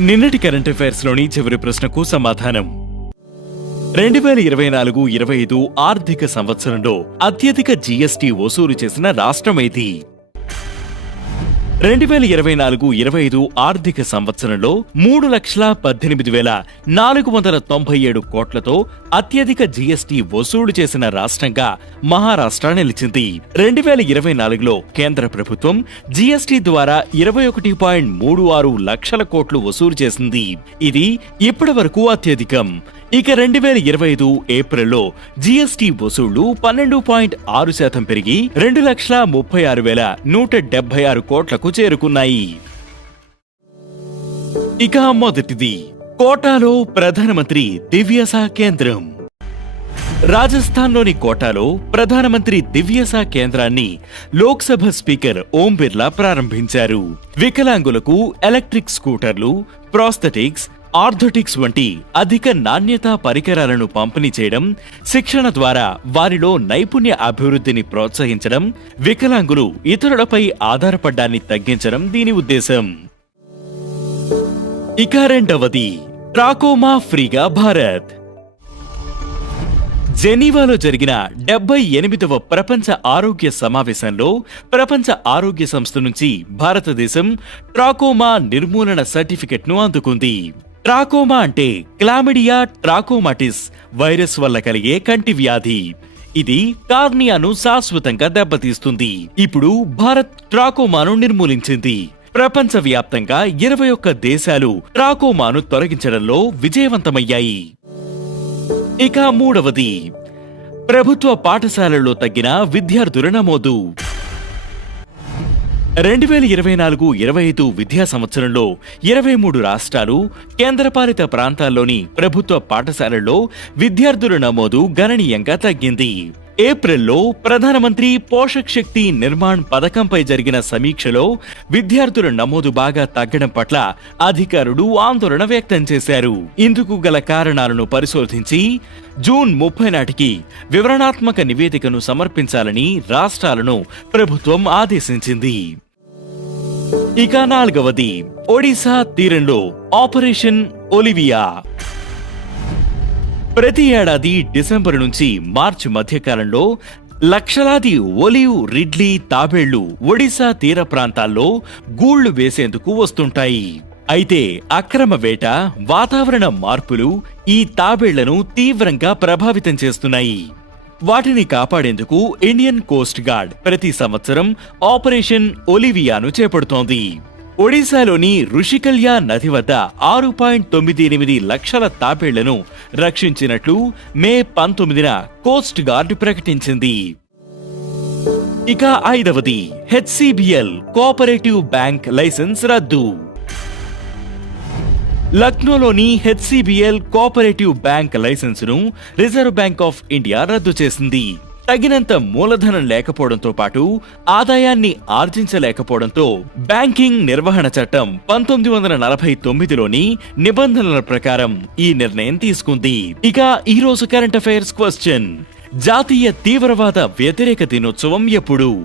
నిన్నటి కరెంట్ అఫైర్స్లోని చివరి ప్రశ్నకు సమాధానం. రెండు వేల ఇరవై నాలుగు ఇరవై ఐదు ఆర్థిక సంవత్సరంలో అత్యధిక జీఎస్టీ వసూలు చేసిన రాష్ట్రమేది? రెండు వేల ఇరవై నాలుగు ఇరవై ఐదు ఆర్థిక సంవత్సరంలో మూడు లక్షల పద్దెనిమిది వేల నాలుగు వందల తొంభై ఏడు కోట్లతో అత్యధిక జీఎస్టీ వసూలు చేసిన రాష్ట్రంగా మహారాష్ట్ర నిలిచింది. రెండు వేల ఇరవై నాలుగులో కేంద్ర ప్రభుత్వం జీఎస్టీ ద్వారా ఇరవై ఒకటి పాయింట్ మూడు ఆరు లక్షల కోట్లు వసూలు చేసింది. ఇది ఇప్పటి వరకు అత్యధికం. ఇక రెండు వేల ఇరవై ఐదు ఏప్రిల్లో జీఎస్టీ వసూళ్ళు పన్నెండు పాయింట్ ఆరు శాతం పెరిగి రెండు లక్షల ముప్పై ఆరు వేల నూట డెబ్బై ఆరు కోట్లకు చేరుకున్నాయి. ఇక మొదటిది కోటాలో ప్రధానమంత్రి దివ్యసా కేంద్రం. రాజస్థాన్లోని కోటాలో ప్రధానమంత్రి దివ్యసా కేంద్రాన్ని లోక్సభ స్పీకర్ ఓం బిర్లా ప్రారంభించారు. వికలాంగులకు ఎలక్ట్రిక్ స్కూటర్లు ప్రాస్థెటిక్స్ ఆర్థోటిక్స్ వంటి అధిక నాణ్యతా పరికరాలను పంపిణీ చేయడం శిక్షణ ద్వారా వారిలో నైపుణ్య అభివృద్ధిని ప్రోత్సహించడం వికలాంగులు ఇతరులపై ఆధారపడ్డాన్ని తగ్గించడం దీని ఉద్దేశం. ఇక రెండవది ట్రాకోమా ఫ్రీగా భారత్. జెనీవాలో జరిగిన డెబ్బై ఎనిమిదవ ప్రపంచ ఆరోగ్య సమావేశంలో ప్రపంచ ఆరోగ్య సంస్థ నుంచి భారతదేశం ట్రాకోమా నిర్మూలన సర్టిఫికెట్ను అందుకుంది. ట్రాకోమా అంటే క్లామిడియా ట్రాకోమాటిస్ వైరస్ వల్ల కలిగే కంటి వ్యాధి. ఇది కార్నియాను శాశ్వతంగా దెబ్బతీస్తుంది. ఇప్పుడు భారత్ ట్రాకోమాను నిర్మూలించింది. ప్రపంచవ్యాప్తంగా ఇరవై ఒక్క దేశాలు ట్రాకోమాను తొలగించడంలో విజయవంతమయ్యాయి. ఇక మూడవది ప్రభుత్వ పాఠశాలల్లో తగ్గిన విద్యార్థుల నమోదు. రెండు వేల ఇరవై నాలుగు ఇరవై ఐదు విద్యా సంవత్సరంలో ఇరవై మూడు రాష్ట్రాలు కేంద్రపాలిత ప్రాంతాల్లోని ప్రభుత్వ పాఠశాలల్లో విద్యార్థుల నమోదు గణనీయంగా తగ్గింది. ఏప్రిల్లో ప్రధానమంత్రి పోషక్ శక్తి నిర్మాణ్ పథకంపై జరిగిన సమీక్షలో విద్యార్థుల నమోదు బాగా తగ్గడం పట్ల అధికారులు ఆందోళన వ్యక్తం చేశారు. ఇందుకు గల కారణాలను పరిశోధించి జూన్ ముప్పై నాటికి వివరణాత్మక నివేదికను సమర్పించాలని రాష్ట్రాలను ప్రభుత్వం ఆదేశించింది. ఇక నాలుగవది ఒడిశా తీరంలో ఆపరేషన్ ఒలివియా. ప్రతి ఏడాది డిసెంబర్ నుంచి మార్చి మధ్యకాలంలో లక్షలాది ఒలివ్ రిడ్లీ తాబేళ్ళు ఒడిశా తీర ప్రాంతాల్లో గూళ్ళు వేసేందుకు వస్తుంటాయి. అయితే అక్రమ వేట వాతావరణ మార్పులు ఈ తాబేళ్ళను తీవ్రంగా ప్రభావితం చేస్తున్నాయి. వాటిని కాపాడేందుకు ఇండియన్ కోస్ట్ గార్డ్ ప్రతి సంవత్సరం ఆపరేషన్ ఒలివియాను చేపడుతోంది. ఒడిశాలోని ఋషికల్యా నది వద్ద ఆరు పాయింట్ తొమ్మిది ఎనిమిది లక్షల తాపేళ్ళను రక్షించినట్లు మే పంతొమ్మిదిన కోస్ట్ గార్డ్ ప్రకటించింది. ఇక ఐదవది హెచ్సిబిఎల్ కోఆపరేటివ్ బ్యాంక్ లైసెన్స్ రద్దు. లక్నోలోని హెచ్సిబిఎల్ కోఆపరేటివ్ బ్యాంక్ లైసెన్సును రిజర్వ్ బ్యాంక్ ఆఫ్ ఇండియా రద్దు చేసింది. తగినంత మూలధనం లేకపోవడంతో పాటు ఆదాయాన్ని ఆర్జించలేకపోవడంతో బ్యాంకింగ్ నిర్వహణ చట్టం పంతొమ్మిది వందల నలభై తొమ్మిదిలోని నిబంధనల ప్రకారం ఈ నిర్ణయం తీసుకుంది. ఇక ఈ రోజు కరెంట్ అఫైర్స్ క్వశ్చన్. జాతీయ తీవ్రవాద వ్యతిరేక దినోత్సవం ఎప్పుడు?